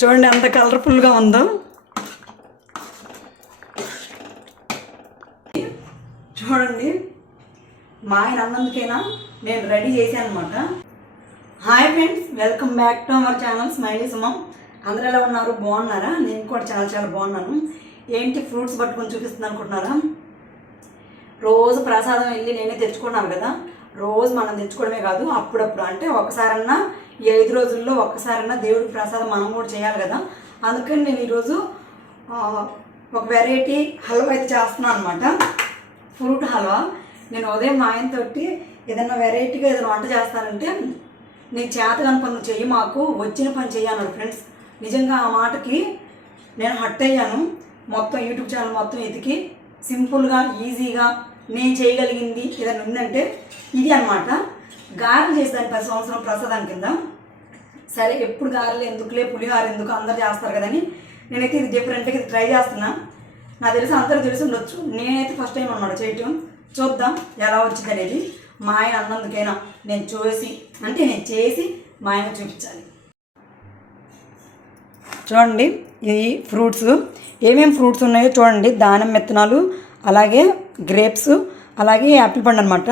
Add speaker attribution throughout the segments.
Speaker 1: చూడండి ఎంత కలర్ఫుల్గా ఉందో. చూడండి మా ఆయన అన్నందుకైనా? నేను రెడీ చేశాను అనమాట hi friends welcome back to our channel smiley Sumam అందరూ ఎలా ఉన్నారు? బాగున్నారా? నేను కూడా చాలా చాలా బాగున్నాను. ఏంటి ఫ్రూట్స్ పట్టుకొని చూపిస్తుంది అనుకుంటున్నారా? రోజు ప్రసాదం వెళ్ళి నేనే తెచ్చుకున్నాను కదా. రోజు మనం తెచ్చుకోవడమే కాదు అప్పుడప్పుడు. అంటే ఒకసారన్నా ఈ ఐదు రోజుల్లో ఒక్కసారన్నా దేవుడికి ప్రసాదం మనం కూడా చేయాలి కదా. అందుకని నేను ఈరోజు ఒక వెరైటీ హల్వా అయితే చేస్తున్నాను అనమాట ఫ్రూట్ హల్వా. నేను ఉదయం మా ఆయనతోటి ఏదైనా వెరైటీగా ఏదైనా వంట చేస్తానంటే నేను చేత పని చెయ్యి మాకు వచ్చిన పని చెయ్యన్నాడు ఫ్రెండ్స్ నిజంగా ఆ మాటకి నేను హట్ అయ్యాను. మొత్తం యూట్యూబ్ ఛానల్ మొత్తం ఎతికి సింపుల్గా ఈజీగా నేను చేయగలిగింది ఏదైనా ఉందంటే ఇది అన్నమాట. గారెలు చేసేదాన్ని పది సంవత్సరం ప్రసాదం కింద. సరే ఎప్పుడు గారెలు ఎందుకులే పులిహార ఎందుకు అందరు చేస్తారు కదని నేనైతే ఇది డిఫరెంట్గా ఇది ట్రై చేస్తున్నా. నాకు తెలిసి అందరూ తెలిసి ఉండొచ్చు. నేనైతే ఫస్ట్ టైం అన్నమాట చేయటం. చూద్దాం ఎలా వచ్చింది అనేది. మా ఆయన అన్నందుకైనా నేను చూసి అంటే నేను చేసి మా ఆయన చూపించాలి. చూడండి ఈ ఫ్రూట్స్ ఏమేమి ఫ్రూట్స్ ఉన్నాయో చూడండి. దానం విత్తనాలు అలాగే గ్రేప్స్ అలాగే యాపిల్ పండు అనమాట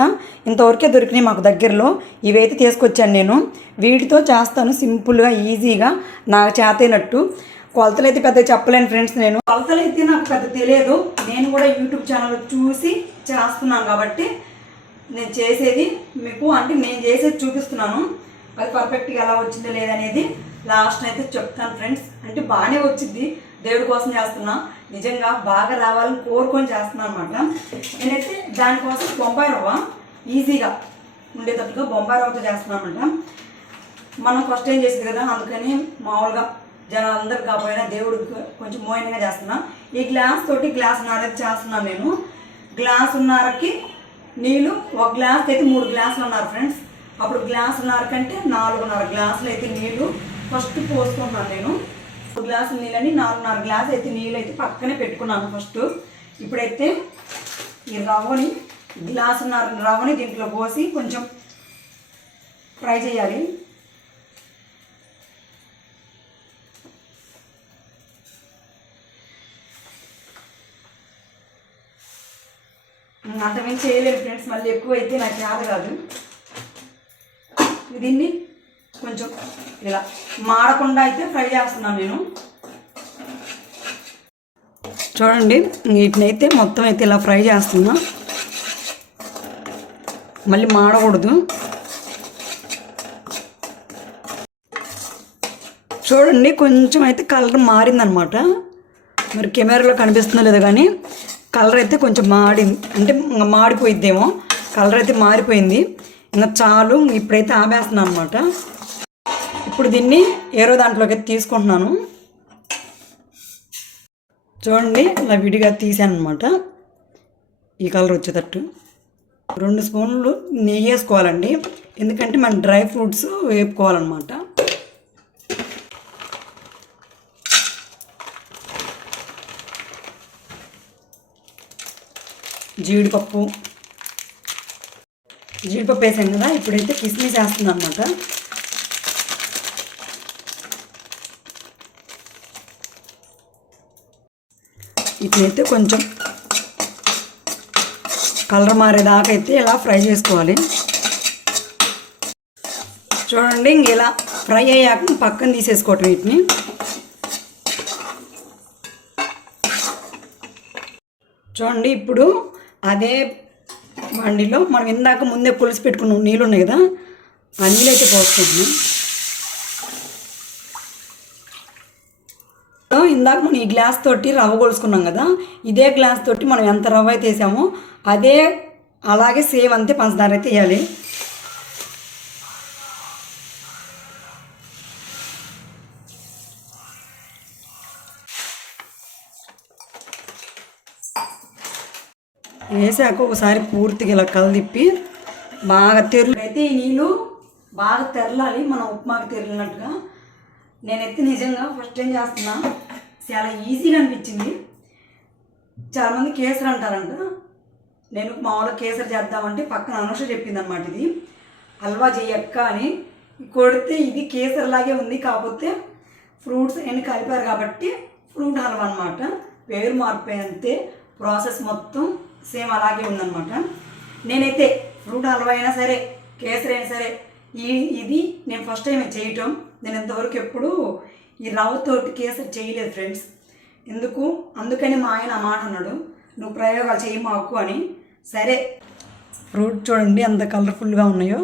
Speaker 1: ఇంతవరకే దొరికినాయి మాకు దగ్గరలో. ఇవైతే తీసుకొచ్చాను నేను. వీటితో చేస్తాను సింపుల్గా ఈజీగా నాకు చేతైనట్టు. కొలతలు అయితే పెద్ద చెప్పలేను ఫ్రెండ్స్ నేను. కొలతలు అయితే నాకు పెద్ద తెలియదు. నేను కూడా యూట్యూబ్ ఛానల్ చూసి చేస్తున్నాను కాబట్టి నేను చేసేది మీకు అంటే నేను చేసేది చూపిస్తున్నాను. అది పర్ఫెక్ట్గా ఎలా వచ్చిందో లేదనేది లాస్ట్ అయితే చెప్తాను ఫ్రెండ్స్. అంటే బాగానే వచ్చింది. దేవుడి కోసం చేస్తున్నా. నిజంగా బాగా రావాలని కోరుకొని చేస్తున్నాను అనమాట నేనైతే దానికోసం బొంబాయి రవ్వ ఈజీగా ఉండేటట్టుగా బొంబాయి రవ్వతో చేస్తున్నాను అనమాట మనం ఫస్ట్ ఏం చేసింది కదా అందుకని మామూలుగా జనాలందరూ కాకపోయినా దేవుడికి కొంచెం మోయినగా చేస్తున్నా. ఈ గ్లాస్ తోటి గ్లాస్ నారైతే చేస్తున్నాను నేను. గ్లాస్ ఉన్నారకి నీళ్ళు ఒక గ్లాస్ అయితే మూడు గ్లాసులు ఉన్నారు ఫ్రెండ్స్ అప్పుడు గ్లాస్ ఉన్నర కంటే నాలుగున్నర గ్లాసులు అయితే నీళ్ళు ఫస్ట్ పోసుకుంటున్నాను నేను. ఒక గ్లాసులు నీళ్ళని నాలుగున్నర గ్లాస్ అయితే నీళ్ళు అయితే పక్కనే పెట్టుకున్నాను ఫస్ట్ ఇప్పుడైతే ఈ రవ్వని గ్లాసున్నర రవ్వని దీంట్లో పోసి కొంచెం ఫ్రై చేయాలి. అంతమించి చేయలేదు ఫ్రెండ్స్ మళ్ళీ ఎక్కువ అయితే నాకు చేత కాదు. దీన్ని ఇలా మాడకుండా అయితే ఫ్రై చేస్తున్నాను నేను. చూడండి వీటినైతే మొత్తం అయితే ఇలా ఫ్రై చేస్తున్నా. మళ్ళీ మాడకూడదు. చూడండి కొంచెం అయితే కలర్ మారిందనమాట. మరి కెమెరాలో కనిపిస్తుందో లేదో కానీ కలర్ అయితే కొంచెం మాడింది. అంటే మాడిపోయిద్దేమో. కలర్ అయితే మారిపోయింది. ఇంకా చాలు ఇప్పుడైతే ఆపేస్తున్నాను అనమాట. ఇప్పుడు దీన్ని ఏరో దాంట్లోకి తీసుకుంటున్నాను. చూడండి ఇలా విడిగా తీసాను అనమాట ఈ కలర్ వచ్చేటట్టు. రెండు స్పూన్లు నెయ్యి వేసుకోవాలండి. ఎందుకంటే మనం డ్రై ఫ్రూట్స్ వేపుకోవాలన్నమాట. జీడిపప్పు. జీడిపప్పు వేసాను కదా ఇప్పుడైతే కిస్మిస్ వేస్తుంది అనమాట ఇప్పుడైతే కొంచెం కలర్ మారేదాకా అయితే ఇలా ఫ్రై చేసుకోవాలి. చూడండి ఇంక ఇలా ఫ్రై అయ్యాక పక్కన తీసేసుకోవటం వీటిని. చూడండి ఇప్పుడు అదే బండిలో మనం ఇందాక ముందే పులుసు పెట్టుకున్న నీళ్ళు ఉన్నాయి కదా ఆ నీళ్ళు అయితే పోసుకుంటున్నాం ఇందాక మనం ఈ గ్లాస్ తోటి రవ్వ కొలుసుకున్నాం కదా ఇదే గ్లాస్ తోటి మనం ఎంత రవ్వ అయితే వేసామో అదే అలాగే సేమ్ అంతే పంచదార అయితే వేయాలి. వేసాక ఒకసారి పూర్తిగా ఇలా కలదిప్పి బాగా తెరలు. అయితే ఈ నీళ్ళు బాగా తెరలాలి మనం ఉప్మాకి తెరలినట్టుగా. నేనైతే నిజంగా ఫస్ట్ ఏం చేస్తున్నా చాలా ఈజీగా అనిపించింది. చాలామంది కేసరి అంటారంట. నేను మామూలుగా కేసరి చేద్దామంటే పక్కన అనుష చెప్పింది అనమాట ఇది. హల్వా చెయ్యక్క అని. కొడితే ఇది కేసరిలాగే ఉంది కాకపోతే ఫ్రూట్స్ అన్ని కలిపారు కాబట్టి ఫ్రూట్ హల్వా అనమాట పేరు మారిపోయి అంతే. ప్రాసెస్ మొత్తం సేమ్ అలాగే ఉందన్నమాట. నేనైతే ఫ్రూట్ హల్వా అయినా సరే కేసరి అయినా సరే ఈ ఇది నేను ఫస్ట్ టైం చేయటం. నేను ఇంతవరకు ఎప్పుడు ఈ రవ్వతోటి కేసరి చేయలేదు ఫ్రెండ్స్. ఎందుకు? అందుకని మా ఆయన ఆ మాట అన్నాడు. నువ్వు ప్రయోగాలు చేయి మాకు అని. సరే. ఫ్రూట్ చూడండి ఎంత కలర్ఫుల్గా ఉన్నాయో.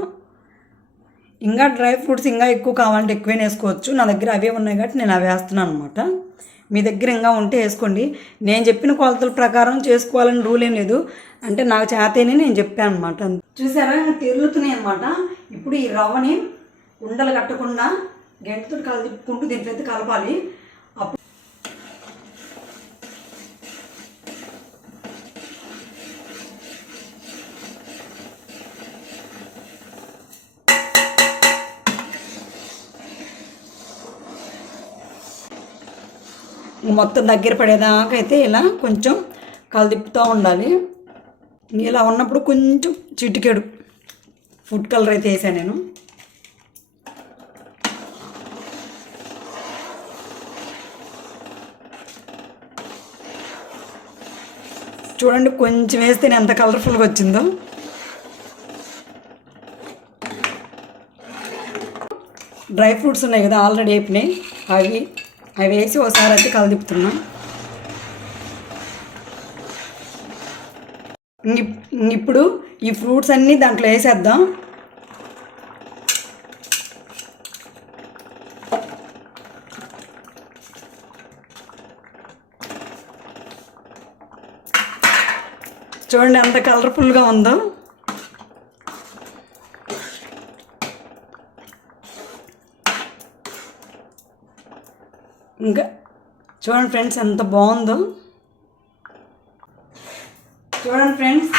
Speaker 1: ఇంకా డ్రై ఫ్రూట్స్ ఇంకా ఎక్కువ కావాలంటే ఎక్కువే వేసుకోవచ్చు నా దగ్గర అవే ఉన్నాయి కాబట్టి నేను అవి వేస్తున్నాను అనమాట మీ దగ్గర ఇంకా ఉంటే వేసుకోండి. నేను చెప్పిన కొలతల ప్రకారం చేసుకోవాలని రూల్ ఏం లేదు. అంటే నాకు చేతనే నేను చెప్పాను అనమాట చూసారా? తిరుగుతున్నాయి అనమాట ఇప్పుడు ఈ రవ్వని ఉండలు కట్టకుండా గంటతో కలుపుకుంటూ దీంట్లో అయితే కలపాలి. అప్పుడు మొత్తం దగ్గర పడేదాకా అయితే ఇలా కొంచెం కలదిప్పుతూ ఉండాలి. ఇలా ఉన్నప్పుడు కొంచెం చిటికెడు ఫుడ్ కలర్ అయితే వేసాను నేను. చూడండి కొంచెం వేస్తే ఎంత కలర్ఫుల్గా వచ్చిందో. డ్రై ఫ్రూట్స్ ఉన్నాయి కదా ఆల్రెడీ అయిపోయినాయి. అవి అవి వేసి ఒకసారి అయితే కలదిప్పుతున్నా. ఇప్పుడు ఈ ఫ్రూట్స్ అన్నీ దాంట్లో వేసేద్దాం. చూడండి ఎంత కలర్ఫుల్గా ఉందో. ఇంకా చూడండి ఫ్రెండ్స్ ఎంత బాగుందో. చూడండి ఫ్రెండ్స్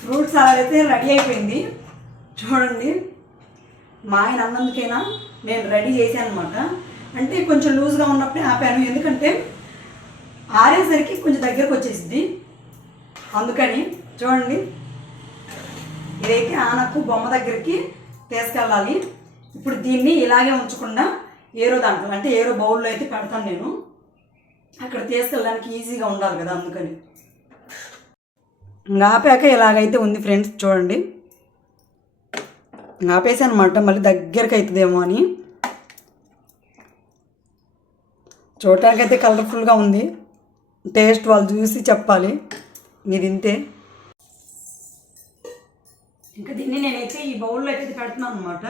Speaker 1: ఫ్రూట్ సలాడ్ అయితే రెడీ అయిపోయింది. చూడండి మా ఆయన అన్నందుకైనా నేను రెడీ చేశాను అనమాట అంటే కొంచెం లూజ్గా ఉన్నప్పుడే ఆపాను. ఎందుకంటే ఆరేసరికి కొంచెం దగ్గరకు వచ్చేసింది. అందుకని చూడండి ఇదైతే ఆనకు బొమ్మ దగ్గరికి తీసుకెళ్ళాలి. ఇప్పుడు దీన్ని ఇలాగే ఉంచకుండా ఏరో దాంట్లో అంటే ఏరో బౌల్లో అయితే పెడతాను నేను. అక్కడ తీసుకెళ్ళడానికి ఈజీగా ఉండాలి కదా అందుకని. ఆపాక ఇలాగైతే ఉంది ఫ్రెండ్స్ చూడండి. ఇంకా ఆపేసాను అనమాట మళ్ళీ దగ్గరికి అవుతుందేమో అని. చూడటానికైతే కలర్ఫుల్గా ఉంది. టేస్ట్ వాళ్ళు చూసి చెప్పాలి. ఇది ఇంతే ఇంకా దీన్ని నేనైతే ఈ బౌల్లో అయితే పెడుతున్నాను అనమాట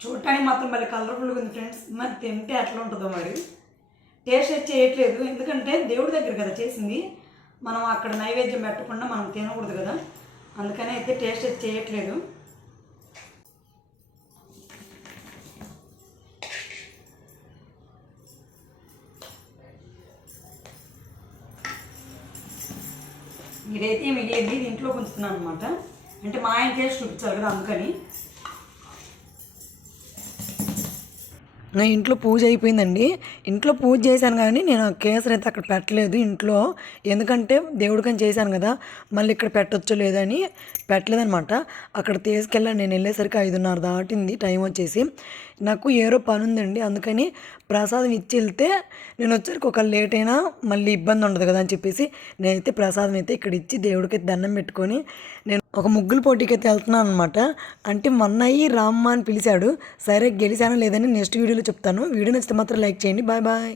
Speaker 1: చూడటానికి మాత్రం మళ్ళీ కలర్ఫుల్గా ఉంది ఫ్రెండ్స్ మరి తింటే ఎట్లా ఉంటుందో మరి? టేస్ట్ అయితే చేయట్లేదు. ఎందుకంటే దేవుడి దగ్గర కదా చేసింది. మనం అక్కడ నైవేద్యం పెట్టకుండా మనం తినకూడదు కదా. అందుకని అయితే టేస్ట్ అయితే చేయట్లేదు. ఇదైతే మిగిలింది. దీంట్లో ఉంచుతున్నాను అనమాట అంటే మా ఆయన చేసి చూపించాలి కదా అందుకని. నా ఇంట్లో పూజ అయిపోయిందండి. ఇంట్లో పూజ చేశాను కానీ నేను ఆ కేసరి అయితే అక్కడ పెట్టలేదు ఇంట్లో. ఎందుకంటే దేవుడికని చేశాను కదా మళ్ళీ ఇక్కడ పెట్టొచ్చో లేదని పెట్టలేదనమాట అక్కడ తీసుకెళ్ళాను నేను వెళ్ళేసరికి ఐదున్నర దాటింది టైం వచ్చేసి. నాకు ఏరో పని ఉందండి అందుకని ప్రసాదం ఇచ్చి వెళ్తే నేను వచ్చరికి ఒక లేట్ అయినా మళ్ళీ ఇబ్బంది ఉండదు కదా అని చెప్పేసి నేనైతే ప్రసాదం అయితే ఇక్కడ ఇచ్చి దేవుడికి దండం పెట్టుకొని నేను ఒక ముగ్గుల పోటీకి అయితే వెళ్తున్నాను అనమాట అంటే మొన్నయ్యి రామ్మ అని పిలిచాడు. సరే గెలిచానో లేదని నెక్స్ట్ వీడియోలో చెప్తాను. వీడియో నచ్చితే మాత్రం లైక్ చేయండి. Bye bye.